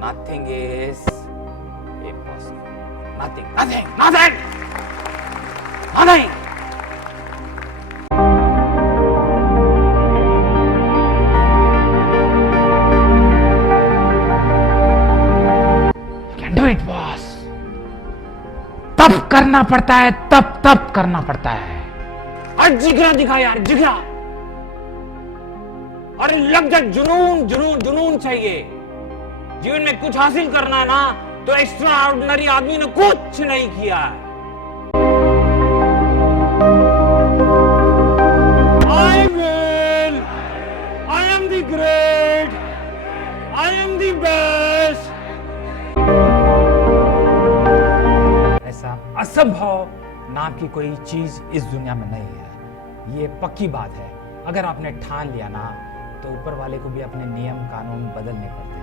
nothing is impossible. Nothing. You can do it, boss. तब करना पड़ता है, तब करना पड़ता है। और जिगरा दिखा यार, जिगरा। अरे लग जा, जुनून चाहिए। जीवन में कुछ हासिल करना है ना, तो एक्स्ट्रा ऑर्डिनरी आदमी ने कुछ नहीं किया है। I am the great, I am the best। ऐसा असंभव नाम की कोई चीज इस दुनिया में नहीं है। ये पक्की बात है। अगर आपने ठान लिया ना, तो ऊपर वाले को भी अपने नियम कानून बदलने पड़ते हैं।